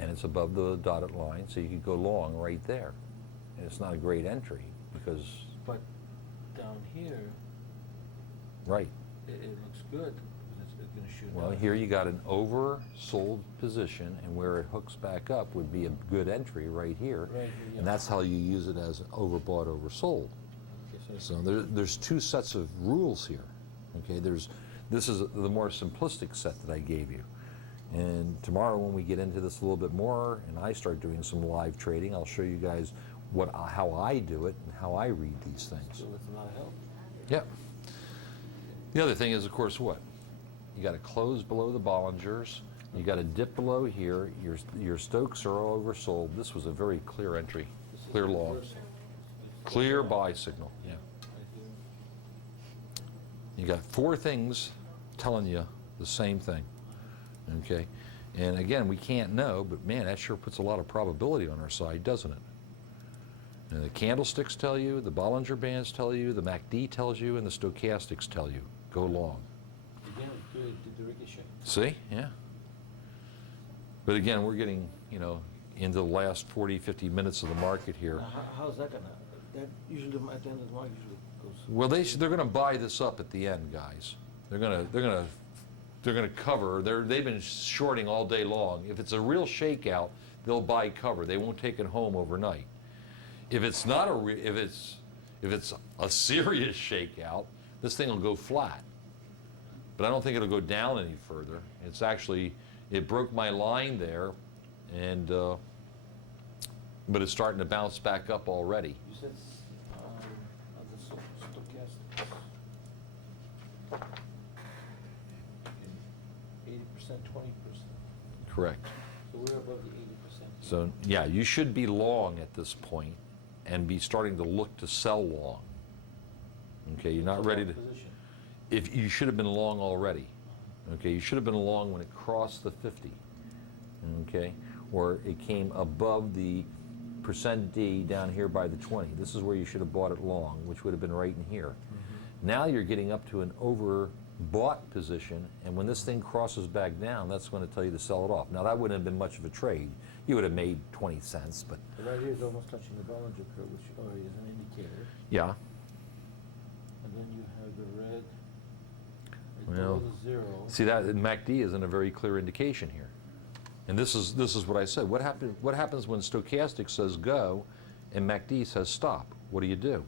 and it's above the dotted line, so you could go long right there. And it's not a great entry because... But down here, Right. it looks good. It's going to shoot. Well, here you got an oversold position, and where it hooks back up would be a good entry right here. Right here, yeah. And that's how you use it as overbought, oversold. Okay, So there's two sets of rules here. Okay, this is the more simplistic set that I gave you. And tomorrow when we get into this a little bit more and I start doing some live trading, I'll show you guys how I do it and how I read these things. So it's a lot of help. Yep. The other thing is, of course, what? You got to close below the Bollingers. You got to dip below here. Your Stokes are all oversold. This was a very clear entry, clear long, clear buy signal. Yeah. You got four things telling you the same thing. Okay. And again, we can't know, but man, that sure puts a lot of probability on our side, doesn't it? And the candlesticks tell you, the Bollinger Bands tell you, the MACD tells you, and the stochastics tell you. Go long. Again, did the ricochet. See? Yeah. But again, we're getting, into the last 40, 50 minutes of the market here. Now, how's that going to... That usually, at the end of the market, usually goes... Well, they're going to buy this up at the end, guys. They're going to cover. They've been shorting all day long. If it's a real shakeout, they'll buy cover. They won't take it home overnight. If it's not if it's a serious shakeout, this thing will go flat. But I don't think it'll go down any further. It's actually, it broke my line there, and but it's starting to bounce back up already. You said on the stochastics, 80%, 20%. Correct. So we're above the 80%. So yeah, you should be long at this point and be starting to look to sell long. Okay, you're not ready to... Position. If you should have been long already. Okay, you should have been long when it crossed the 50. Okay, or it came above the percent D down here by the 20. This is where you should have bought it long, which would have been right in here. Now you're getting up to an overbought position, and when this thing crosses back down, that's going to tell you to sell it off. Now that wouldn't have been much of a trade. You would have made 20 cents, but... Right here is almost touching the Bollinger Curve, which already is an indicator. Yeah. And then you have the red, Well, the zero. see that MACD isn't a very clear indication here. And this is what I said. What happens when stochastic says go and MACD says stop? What do?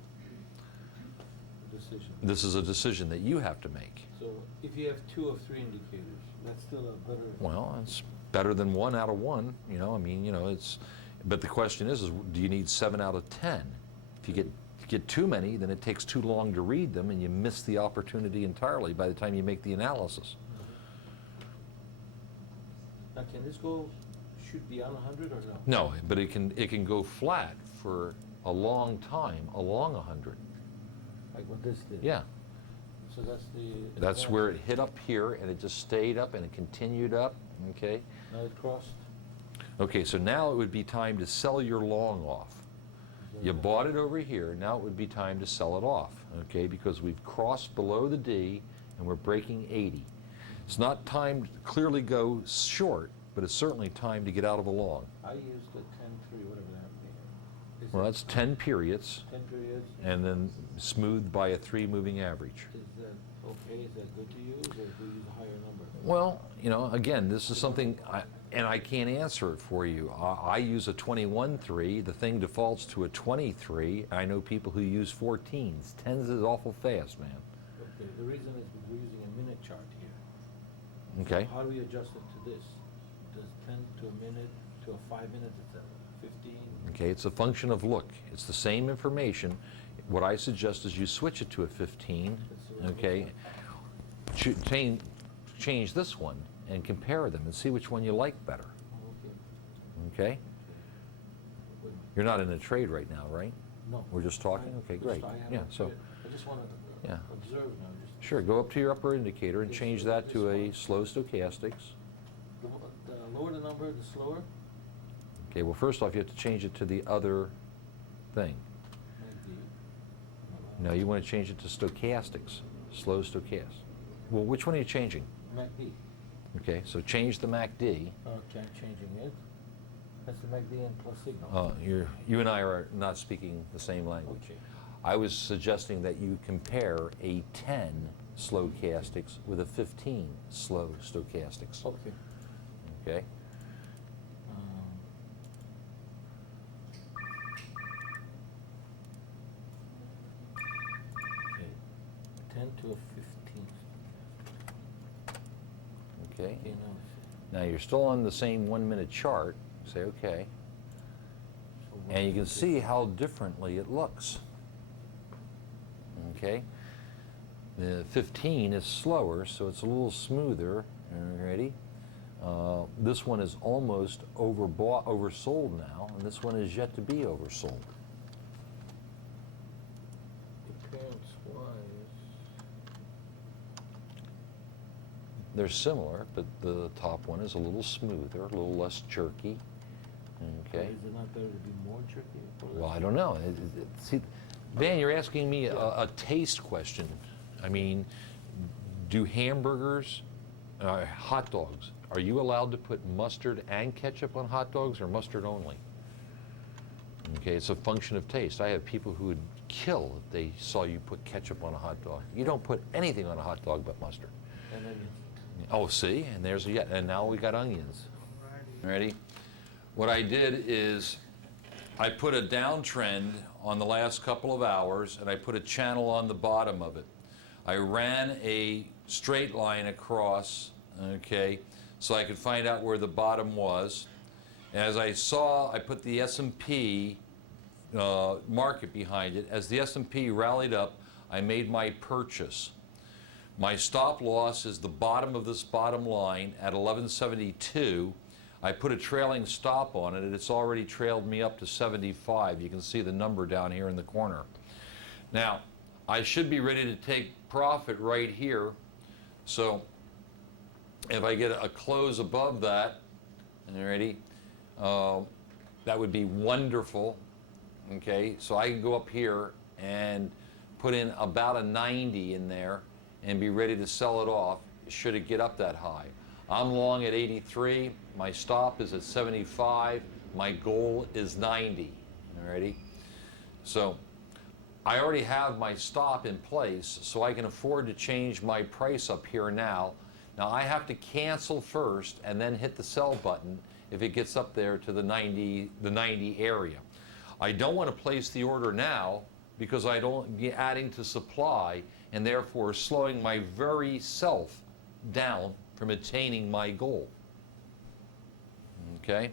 Decision. This is a decision that you have to make. So if you have 2 of 3 indicators, that's still a better... Well, it's better than 1 out of 1, it's... But the question is do you need 7 out of 10? If you get too many, then it takes too long to read them and you miss the opportunity entirely by the time you make the analysis. Now, can this shoot beyond 100 or no? No, but it can go flat for a long time along 100. Like what this did? Yeah. So that's the... That's where it hit up here and it just stayed up and it continued up, okay? Now it crossed. Okay, so now it would be time to sell your long off. You bought it over here, now it would be time to sell it off, okay? Because we've crossed below the D and we're breaking 80. It's not time to clearly go short, but it's certainly time to get out of a long. I used the 10-3, whatever that means. Well, that's 10 periods 10 periods. and then smoothed by a 3 moving average. Is that okay? Is that good to use, or do you use a higher number? Well, again, this is something, I can't answer it for you. I use a 21-3. The thing defaults to a 23. I know people who use 14s. 10s is awful fast, man. Okay, the reason is we're using a minute chart here. Okay. So how do we adjust it to this? Does 10 to a minute, to a 5 minutes, it's a 15? Okay, it's a function of look. It's the same information. What I suggest is you switch it to a 15, okay? Change this one and compare them and see which one you like better, okay? You're not in a trade right now, right? No. We're just talking? Okay, great. Yeah, so, I just want to yeah. observe now. Sure, go up to your upper indicator and change that to a slow stochastics. The lower the number, the slower? Okay, well, first off, you have to change it to the other thing. No, you want to change it to stochastics, slow stochastics. Well, which one are you changing? MACD. Okay, so change the MACD. Okay, I'm changing it. That's the MACD plus signal. You and I are not speaking the same language. Okay. I was suggesting that you compare a 10 slow stochastics with a 15 slow stochastics. Okay. Okay? Okay. 10 to a 15. Okay. Okay, Now you're still on the same 1 minute chart. Say okay. so And you can what's the see how differently it looks. Okay? The 15 is slower, so it's a little smoother. Ready? This one is almost oversold now, and this one is yet to be oversold. appearance-wise? They're similar, but the top one is a little smoother, a little less jerky. Okay? Is it not better to be more tricky? or Well, less I don't know. See, Van, you're asking me a taste question. I mean, do hamburgers, hot dogs, are you allowed to put mustard and ketchup on hot dogs or mustard only? Okay, it's a function of taste. I have people who would kill if they saw you put ketchup on a hot dog. You don't put anything on a hot dog but mustard. And onions? Oh, see, and there's and now we got onions. Ready? What I did is I put a downtrend on the last couple of hours, and I put a channel on the bottom of it. I ran a straight line across, okay, so I could find out where the bottom was. As I saw, I put the S&P market behind it. As the S&P rallied up, I made my purchase. My stop loss is the bottom of this bottom line at 1172. I put a trailing stop on it, and it's already trailed me up to 75. You can see the number down here in the corner. Now, I should be ready to take profit right here. So if I get a close above that, ready, that would be wonderful. Okay, so I can go up here and put in about a 90 in there and be ready to sell it off should it get up that high. I'm long at 83, my stop is at 75, my goal is 90, alrighty? So I already have my stop in place, so I can afford to change my price up here now. Now I have to cancel first and then hit the sell button if it gets up there to the 90 area. I don't want to place the order now because I don't be adding to supply and therefore slowing my very self down from attaining my goal. Okay?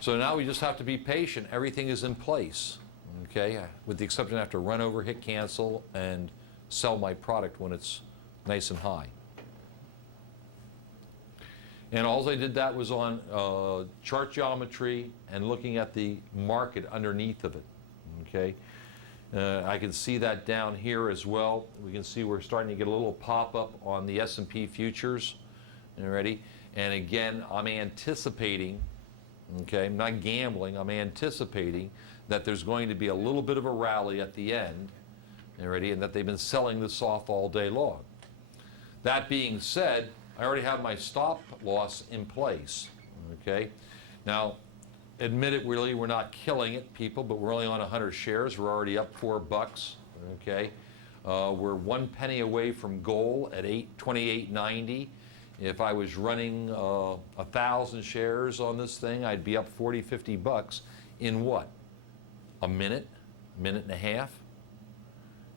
So now we just have to be patient. Everything is in place. Okay? With the exception I have to run over, hit cancel, and sell my product when it's nice and high. And all I did that was on chart geometry and looking at the market underneath of it. Okay? I can see that down here as well. We can see we're starting to get a little pop-up on the S&P futures. Ready? And again, I'm anticipating, okay, I'm not gambling, I'm anticipating that there's going to be a little bit of a rally at the end, ready, and that they've been selling this off all day long. That being said, I already have my stop loss in place, okay? Now, admittedly, we're not killing it, people, but we're only on 100 shares. We're already up $4, okay? We're 1 penny away from goal at 28.90. If I was running 1,000 shares on this thing, I'd be up 40, 50 bucks in what? A minute and a half?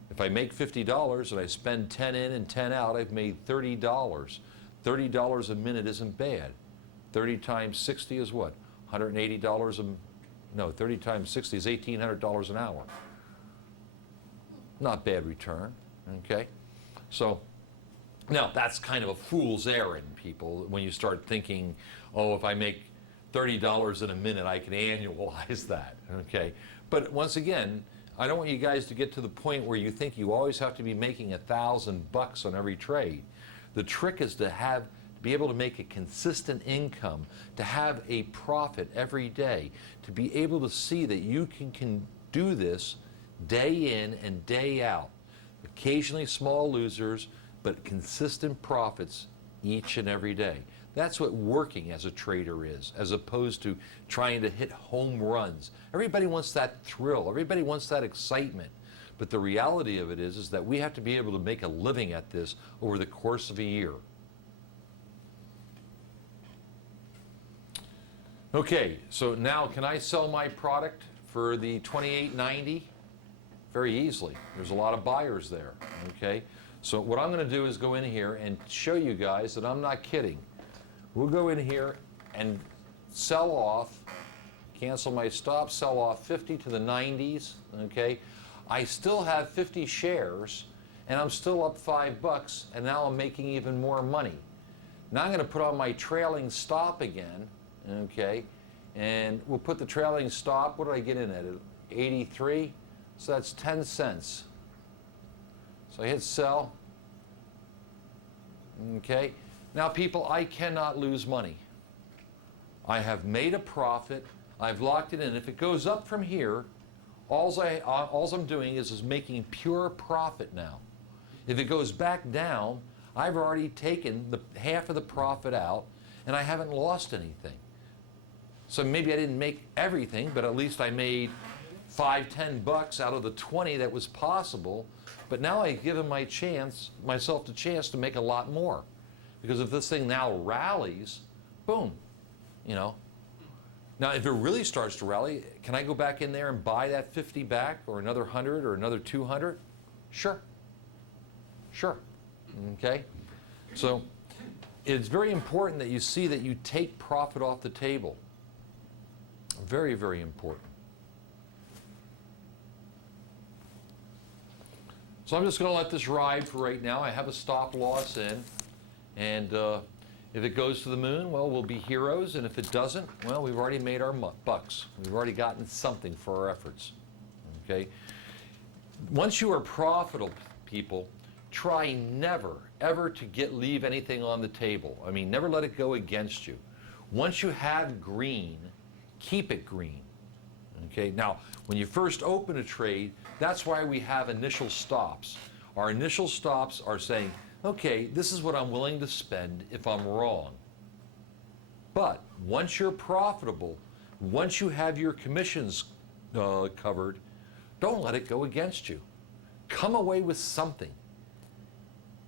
If I make $50 and I spend 10 in and 10 out, I've made $30. $30 a minute isn't bad. 30 times 60 is what? $180 no, 30 times 60 is $1,800 an hour. Not bad return, okay? So, now that's kind of a fool's errand, people, when you start thinking, oh, if I make $30 in a minute, I can annualize that, okay? But once again, I don't want you guys to get to the point where you think you always have to be making $1,000 on every trade. The trick is to be able to make a consistent income, to have a profit every day, to be able to see that you can do this day in and day out. Occasionally small losers, but consistent profits each and every day. That's what working as a trader is, as opposed to trying to hit home runs. Everybody wants that thrill. Everybody wants that excitement. But the reality of it is that we have to be able to make a living at this over the course of a year. Okay, so now can I sell my product for the $28.90? Very easily. There's a lot of buyers there, okay? So what I'm going to do is go in here and show you guys that I'm not kidding. We'll go in here and sell off, cancel my stop, sell off 50 to the 90s, okay? I still have 50 shares, and I'm still up $5, and now I'm making even more money. Now I'm going to put on my trailing stop again, okay? And we'll put the trailing stop, what did I get in at? 83? So that's 10 cents. So I hit sell. Okay. Now people, I cannot lose money. I have made a profit. I've locked it in. If it goes up from here, all I'm doing is making pure profit now. If it goes back down, I've already taken half of the profit out, and I haven't lost anything. So maybe I didn't make everything, but at least I made $5-10 out of the 20 that was possible. But now I've given myself the chance to make a lot more. Because if this thing now rallies, boom, you know. Now if it really starts to rally, can I go back in there and buy that 50 back, or another 100 or another 200? Sure. Sure. Okay? So it's very important that you see that you take profit off the table. Very, very important. So I'm just going to let this ride for right now. I have a stop loss in, and if it goes to the moon, well, we'll be heroes, and if it doesn't, well, we've already made our bucks. We've already gotten something for our efforts. Okay? Once you are profitable, people, try never, ever to leave anything on the table. I mean, never let it go against you. Once you have green, keep it green. Okay? Now, when you first open a trade, that's why we have initial stops. Our initial stops are saying, okay, this is what I'm willing to spend if I'm wrong. But once you're profitable, once you have your commissions covered, don't let it go against you. Come away with something.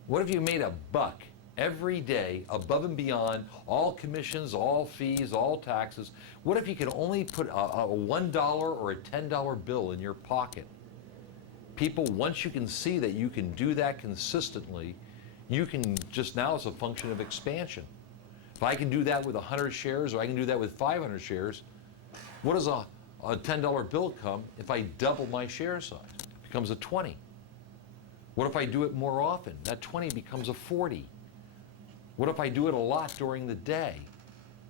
What if you made $1 every day, above and beyond, all commissions, all fees, all taxes? What if you could only put a $1 or a $10 bill in your pocket? People, once you can see that you can do that consistently, you can just, now it's a function of expansion. If I can do that with 100 shares, or I can do that with 500 shares, what does a $10 bill come if I double my share size? It becomes a 20. What if I do it more often? That 20 becomes a 40. What if I do it a lot during the day?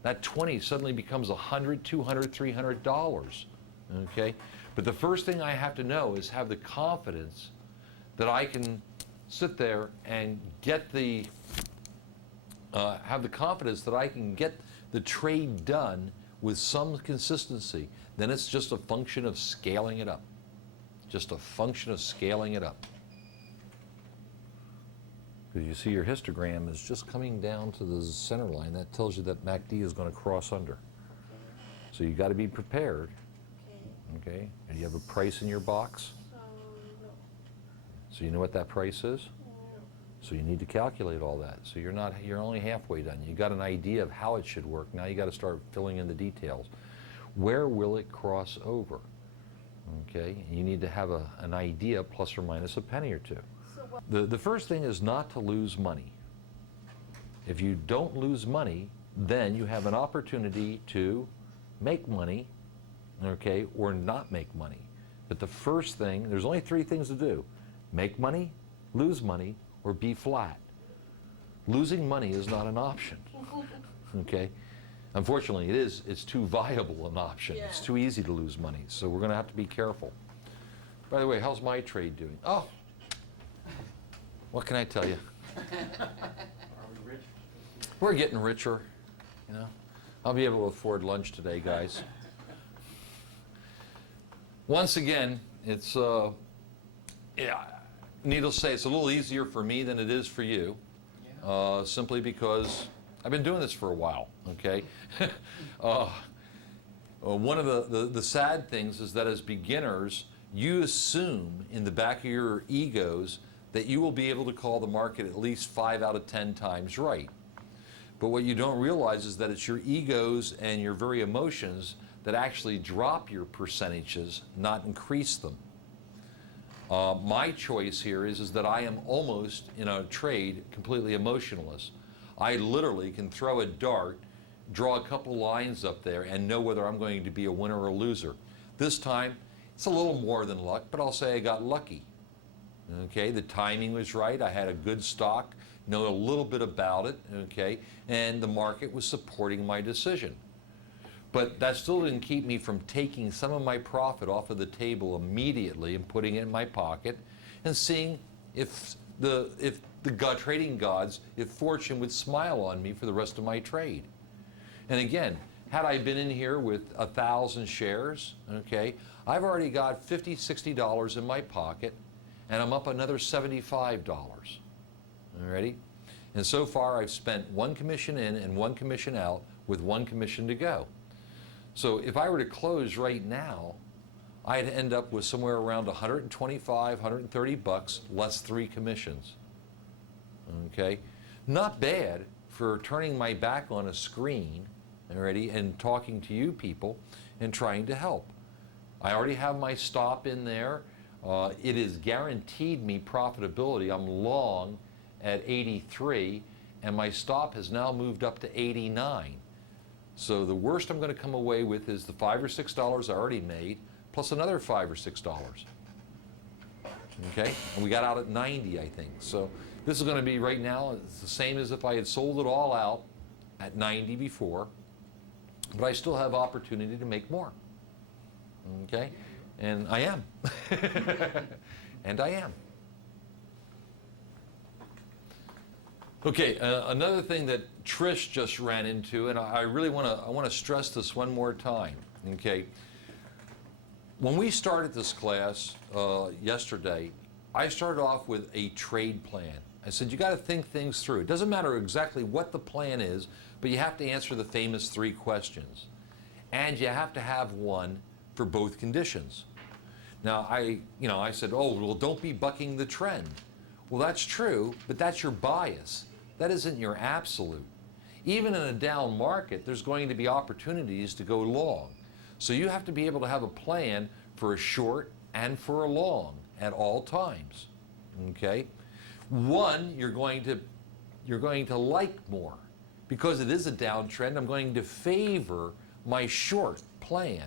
That 20 suddenly becomes $100, $200, $300. Okay? But the first thing I have to know is have the confidence that I can sit there and get have the confidence that I can get the trade done with some consistency. Then it's just a function of scaling it up. Just a function of scaling it up. Because you see your histogram is just coming down to the center line. That tells you that MACD is going to cross under. So you got to be prepared. Okay? And you have a price in your box? No. So you know what that price is? No. So you need to calculate all that. So you're only halfway done. You got an idea of how it should work. Now you got to start filling in the details. Where will it cross over? Okay? You need to have an idea, plus or minus a penny or two. The first thing is not to lose money. If you don't lose money, then you have an opportunity to make money, okay, or not make money. But the first thing, there's only 3 things to do: make money, lose money, or be flat. Losing money is not an option, okay? Unfortunately, it's too viable an option. Yeah. It's too easy to lose money, so we're going to have to be careful. By the way, how's my trade doing? Oh, what can I tell you? Are we rich? We're getting richer, you know. I'll be able to afford lunch today, guys. Once again, it's, needless to say, it's a little easier for me than it is for you, simply because I've been doing this for a while, okay? One of the sad things is that as beginners, you assume in the back of your egos that you will be able to call the market at least 5 out of 10 times right. But what you don't realize is that it's your egos and your very emotions that actually drop your percentages, not increase them. My choice here is that I am almost, in a trade, completely emotionless. I literally can throw a dart, draw a couple lines up there, and know whether I'm going to be a winner or a loser. This time, it's a little more than luck, but I'll say I got lucky. Okay, the timing was right. I had a good stock, know a little bit about it, okay, and the market was supporting my decision. But that still didn't keep me from taking some of my profit off of the table immediately and putting it in my pocket and seeing if the trading gods, if fortune would smile on me for the rest of my trade. And again, had I been in here with 1,000 shares, okay, I've already got $50, $60 in my pocket, and I'm up another $75. Alrighty? And so far I've spent 1 commission in and 1 commission out with 1 commission to go. So if I were to close right now, I'd end up with somewhere around 125, 130 bucks, less 3 commissions. Okay? Not bad for turning my back on a screen, already, and talking to you people and trying to help. I already have my stop in there. It has guaranteed me profitability. I'm long at 83, and my stop has now moved up to 89. So the worst I'm going to come away with is the $5 or $6 I already made, plus another $5 or $6. Okay? And we got out at 90, I think. So this is going to be, right now, it's the same as if I had sold it all out at 90 before, but I still have opportunity to make more. Okay? And I am. And I am. Okay, another thing that Trish just ran into, and I really want to stress this one more time. Okay, when we started this class yesterday, I started off with a trade plan. I said you got to think things through. It doesn't matter exactly what the plan is, but you have to answer the famous 3 questions, and you have to have one for both conditions. Now I said, oh well, don't be bucking the trend. Well, that's true, but that's your bias. That isn't your absolute. Even in a down market, there's going to be opportunities to go long. So you have to be able to have a plan for a short and for a long at all times. Okay? One, you're going to like more. Because it is a downtrend, I'm going to favor my short plan.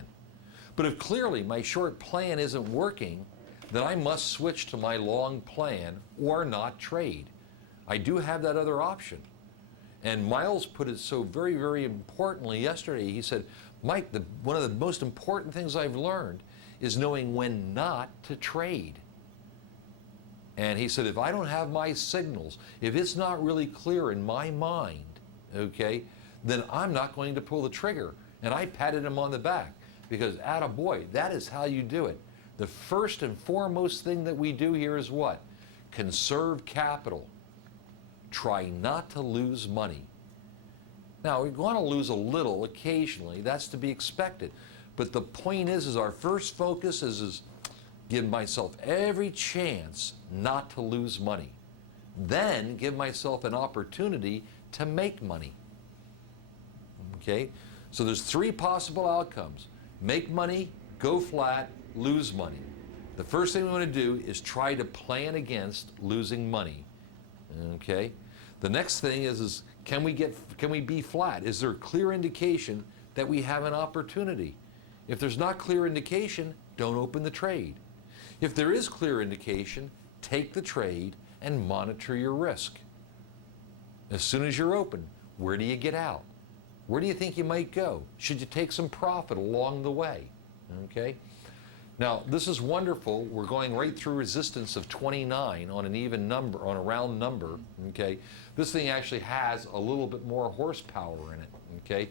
But if clearly my short plan isn't working, then I must switch to my long plan or not trade. I do have that other option. And Miles put it so very, very importantly yesterday. He said, Mike, one of the most important things I've learned is knowing when not to trade. And he said, if I don't have my signals, if it's not really clear in my mind, okay, then I'm not going to pull the trigger. And I patted him on the back because, attaboy, that is how you do it. The first and foremost thing that we do here is what? Conserve capital. Try not to lose money. Now, we're going to lose a little occasionally. That's to be expected. But the point is our first focus is give myself every chance not to lose money. Then give myself an opportunity to make money. Okay? So there's 3 possible outcomes. Make money, go flat, lose money. The first thing we want to do is try to plan against losing money. Okay? The next thing is can we be flat? Is there a clear indication that we have an opportunity? If there's not clear indication, don't open the trade. If there is clear indication, take the trade and monitor your risk. As soon as you're open, where do you get out? Where do you think you might go? Should you take some profit along the way? Okay? Now, this is wonderful. We're going right through resistance of 29 on an even number, on a round number, okay? This thing actually has a little bit more horsepower in it, okay?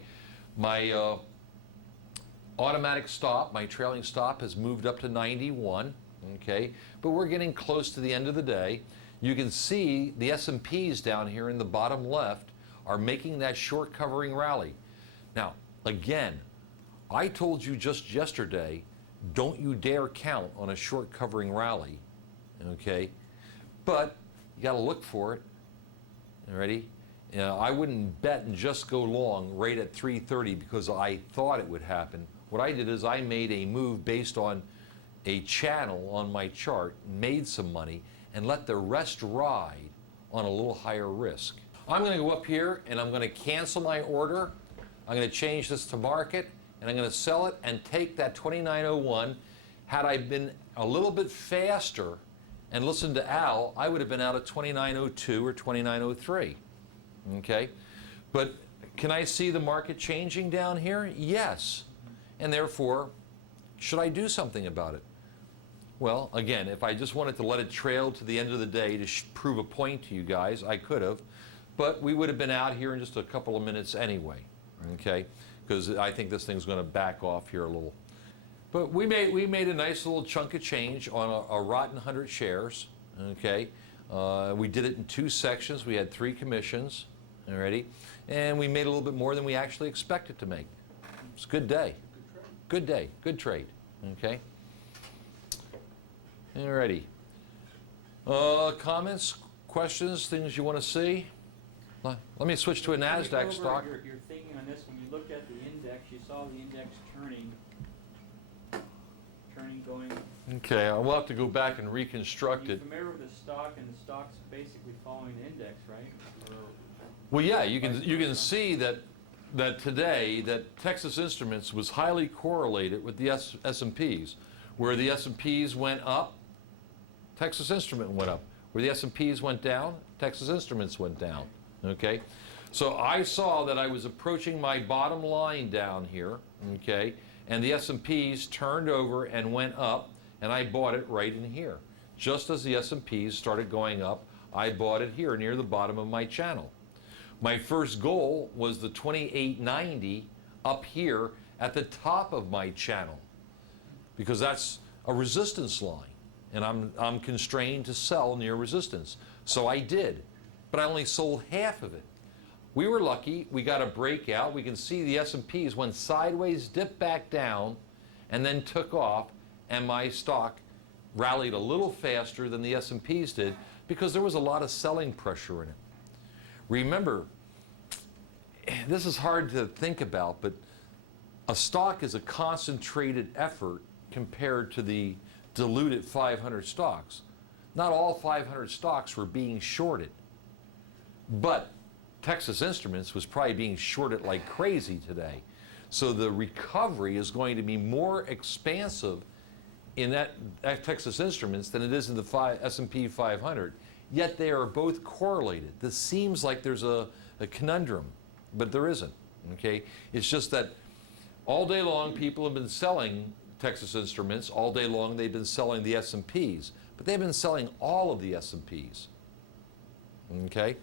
My automatic stop, my trailing stop has moved up to 91, okay? But we're getting close to the end of the day. You can see the S&Ps down here in the bottom left are making that short covering rally. Now, again, I told you just yesterday, don't you dare count on a short covering rally, okay? But you got to look for it. Ready? You know, I wouldn't bet and just go long right at 330 because I thought it would happen. What I did is I made a move based on a channel on my chart, made some money, and let the rest ride on a little higher risk. I'm going to go up here and I'm going to cancel my order. I'm going to change this to market and I'm going to sell it and take that 2901. Had I been a little bit faster and listened to Al, I would have been out at 2902 or 2903. Okay? But can I see the market changing down here? Yes. And therefore, should I do something about it? Well, again, if I just wanted to let it trail to the end of the day to prove a point to you guys, I could have. But we would have been out here in just a couple of minutes anyway, okay? Because I think this thing's going to back off here a little. But we made a nice little chunk of change on a rotten 100 shares, okay? We did it in 2 sections. We had 3 commissions, already, and we made a little bit more than we actually expected to make. It's a good day. Good day, good trade, okay? Alrighty. Comments, questions, things you want to see? Let me switch to a NASDAQ stock. Your thinking on this, when you looked at the index, you saw the index going. Okay, I will have to go back and reconstruct You're it. familiar with the stock, and the stock's basically following the index, right? Well, yeah, you can see that today that Texas Instruments was highly correlated with the S&Ps. Where the S&Ps went up, Texas Instrument went up. Where the S&Ps went down, Texas Instruments went down. Okay, so I saw that I was approaching my bottom line down here. Okay, and the S&Ps turned over and went up, and I bought it right in here. Just as the S&Ps started going up, I bought it here near the bottom of my channel. My first goal was the 2890 up here at the top of my channel, because that's a resistance line, and I'm constrained to sell near resistance. So I did, but I only sold half of it. We were lucky, we got a breakout. We can see the S&Ps went sideways, dipped back down, and then took off, and my stock rallied a little faster than the S&Ps did because there was a lot of selling pressure in it. Remember, this is hard to think about, but a stock is a concentrated effort compared to the diluted 500 stocks. Not all 500 stocks were being shorted, but Texas Instruments was probably being shorted like crazy today. So the recovery is going to be more expansive in that Texas Instruments than it is in the S&P 500. Yet they are both correlated. This seems like there's a conundrum, but there isn't. Okay, it's just that all day long people have been selling Texas Instruments. All day long they've been selling the S&Ps, but they've been selling all of the S&Ps. Okay,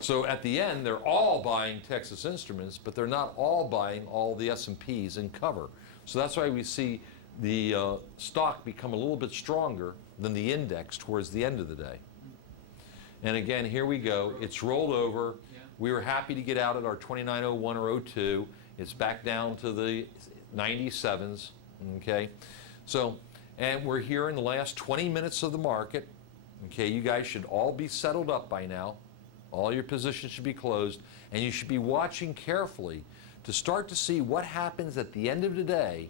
so at the end they're all buying Texas Instruments, but they're not all buying all the S&Ps in cover. So that's why we see the stock become a little bit stronger than the index towards the end of the day. And again, here we go. It's rolled over. We were happy to get out at our 2901 or 02. It's back down to the 97s. Okay, so, and we're here in the last 20 minutes of the market. Okay, you guys should all be settled up by now. All your positions should be closed, and you should be watching carefully to start to see what happens at the end of the day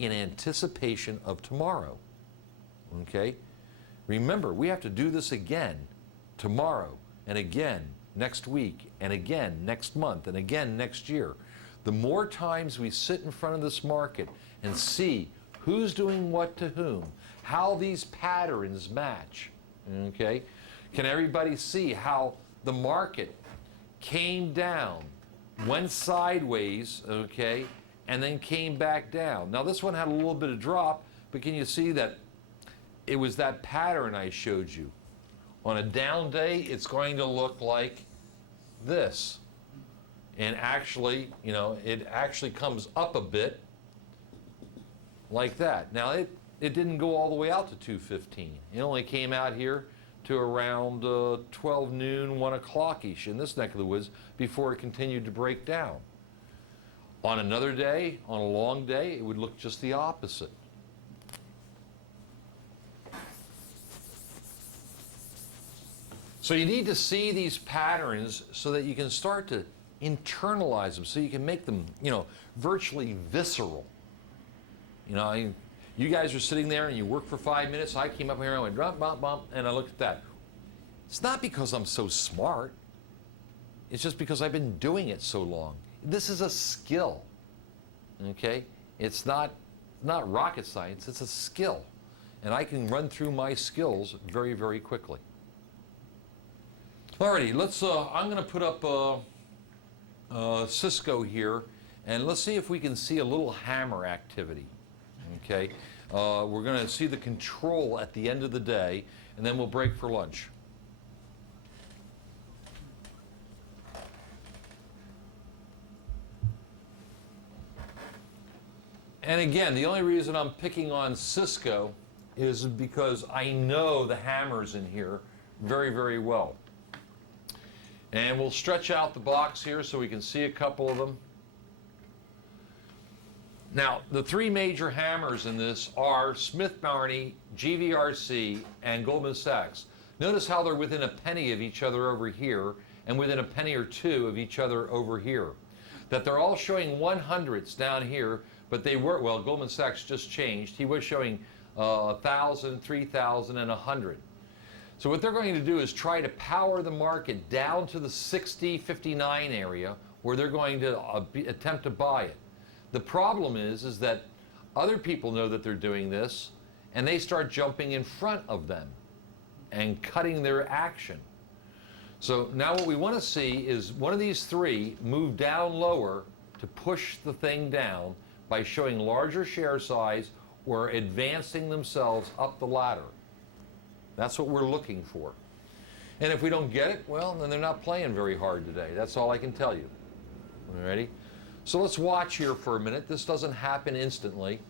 in anticipation of tomorrow. Okay, remember, we have to do this again tomorrow, and again next week, and again next month, and again next year. The more times we sit in front of this market and see who's doing what to whom, how these patterns match, okay? Can everybody see how the market came down, went sideways, okay, and then came back down? Now this one had a little bit of drop, but can you see that it was that pattern I showed you? On a down day, it's going to look like this. And actually, you know, it actually comes up a bit like that. Now, it didn't go all the way out to 215. It only came out here to around 12 noon, 1 o'clock-ish in this neck of the woods before it continued to break down. On another day, on a long day, it would look just the opposite. So you need to see these patterns so that you can start to internalize them, so you can make them, virtually visceral. You guys are sitting there and you work for 5 minutes. I came up here and I went bump, bump, bump, and I looked at that. It's not because I'm so smart. It's just because I've been doing it so long. This is a skill, okay? It's not rocket science, it's a skill. And I can run through my skills very, very quickly. Alrighty, I'm gonna put up Cisco here, and let's see if we can see a little hammer activity, okay? We're gonna see the control at the end of the day, and then we'll break for lunch. And again, the only reason I'm picking on Cisco is because I know the hammers in here very, very well. And we'll stretch out the box here so we can see a couple of them. Now, the three major hammers in this are Smith Barney, GVRC, and Goldman Sachs. Notice how they're within a penny of each other over here and within a penny or two of each other over here. That they're all showing 100s down here, but they were, well, Goldman Sachs just changed. He was showing 1,000, 3,000, and 100. So what they're going to do is try to power the market down to the 60, 59 area where they're going to attempt to buy it. The problem is that other people know that they're doing this, and they start jumping in front of them and cutting their action. So now what we want to see is one of these three move down lower to push the thing down by showing larger share size or advancing themselves up the ladder. That's what we're looking for. And if we don't get it, well, then they're not playing very hard today. That's all I can tell you. All righty? So let's watch here for a minute. This doesn't happen instantly.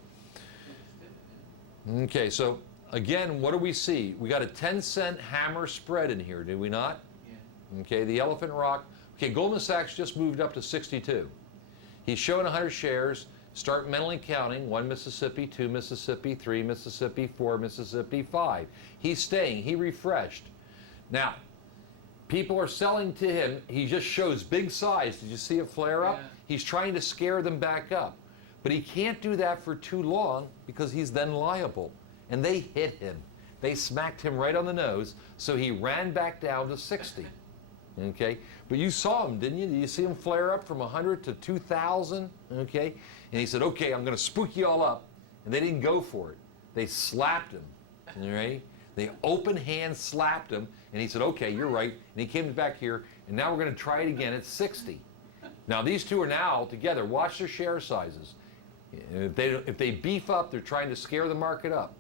Okay, so again, what do we see? We got a 10-cent hammer spread in here, do we not? Yeah. Okay, the Elephant Rock. Okay, Goldman Sachs just moved up to 62. He's showing 100 shares. Start mentally counting: 1 Mississippi, 2 Mississippi, 3 Mississippi, 4 Mississippi, 5. He's staying. He refreshed. Now, people are selling to him. He just shows big size. Did you see it flare up? Yeah. He's trying to scare them back up. But he can't do that for too long because he's then liable. And they hit him. They smacked him right on the nose, so he ran back down to 60. Okay? But you saw him, didn't you? Did you see him flare up from 100 to 2,000? Okay? And he said, okay, I'm going to spook you all up. And they didn't go for it. They slapped him. All right? They open hand slapped him. And he said, okay, you're right. And he came back here. And now we're going to try it again at 60. Now, these two are now together. Watch their share sizes. If they beef up, they're trying to scare the market up.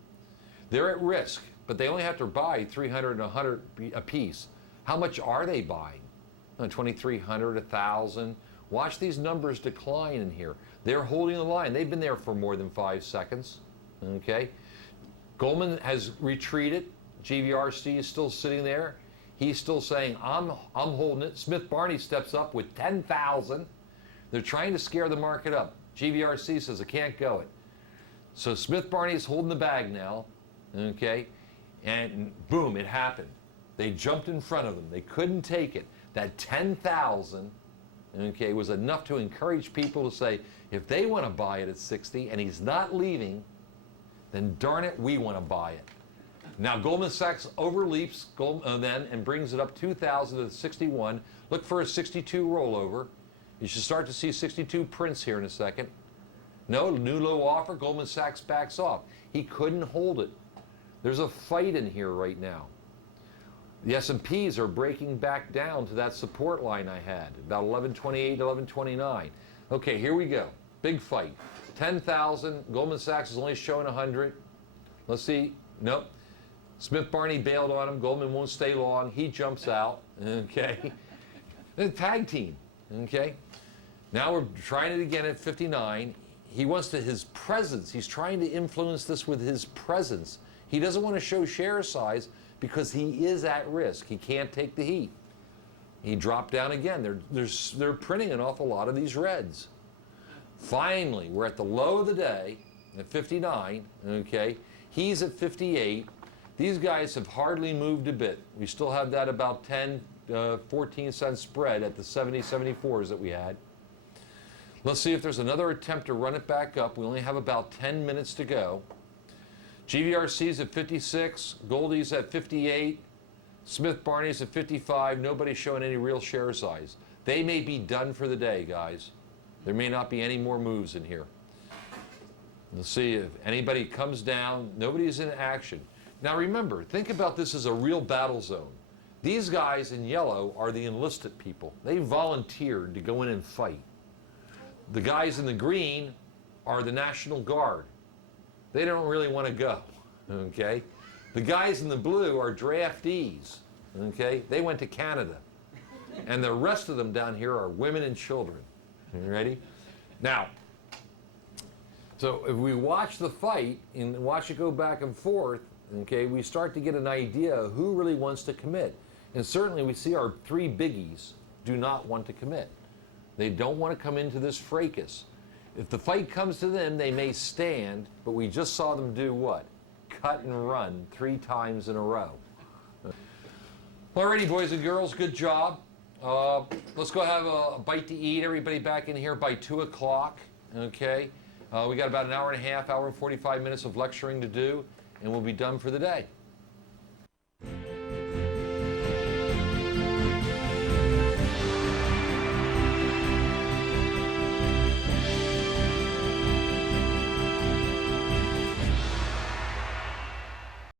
They're at risk, but they only have to buy 300 and 100 apiece. How much are they buying? 2,300, 1,000. Watch these numbers decline in here. They're holding the line. They've been there for more than 5 seconds. Okay? Goldman has retreated. GVRC is still sitting there. He's still saying, I'm holding it. Smith Barney steps up with 10,000. They're trying to scare the market up. GVRC says, I can't go it. So Smith Barney's holding the bag now. Okay? And boom, it happened. They jumped in front of them. They couldn't take it. That 10,000, okay, was enough to encourage people to say, if they want to buy it at 60 and he's not leaving, then darn it, we want to buy it. Now Goldman Sachs overleaps then and brings it up 2,000 to 61. Look for a 62 rollover. You should start to see 62 prints here in a second. No, new low offer. Goldman Sachs backs off. He couldn't hold it. There's a fight in here right now. The S&Ps are breaking back down to that support line I had, about 1128, 1129. Okay, here we go. Big fight. 10,000. Goldman Sachs is only showing 100. Let's see. Nope. Smith Barney bailed on him. Goldman won't stay long. He jumps out. Okay. Then tag team. Okay. Now we're trying it again at 59. He wants his presence. He's trying to influence this with his presence. He doesn't want to show share size because he is at risk. He can't take the heat. He dropped down again. They're printing an awful lot of these reds. Finally, we're at the low of the day at 59, okay? He's at 58. These guys have hardly moved a bit. We still have that about 10, 14 cent spread at the 70, 74s that we had. Let's see if there's another attempt to run it back up. We only have about 10 minutes to go. GVRC's at 56, Goldie's at 58, Smith Barney's at 55. Nobody's showing any real share size. They may be done for the day, guys. There may not be any more moves in here. Let's see if anybody comes down. Nobody's in action. Now remember, think about this as a real battle zone. These guys in yellow are the enlisted people. They volunteered to go in and fight. The guys in the green are the National Guard. They don't really want to go, okay? The guys in the blue are draftees, okay? They went to Canada. And the rest of them down here are women and children. You ready? Now, so if we watch the fight and watch it go back and forth, okay, we start to get an idea of who really wants to commit. And certainly we see our three biggies do not want to commit. They don't want to come into this fracas. If the fight comes to them, they may stand, but we just saw them do what? Cut and run 3 times in a row. Alrighty, boys and girls, good job. Let's go have a bite to eat. Everybody back in here by 2 o'clock, okay? We got about an hour and a half, hour and 45 minutes of lecturing to do, and we'll be done for the day.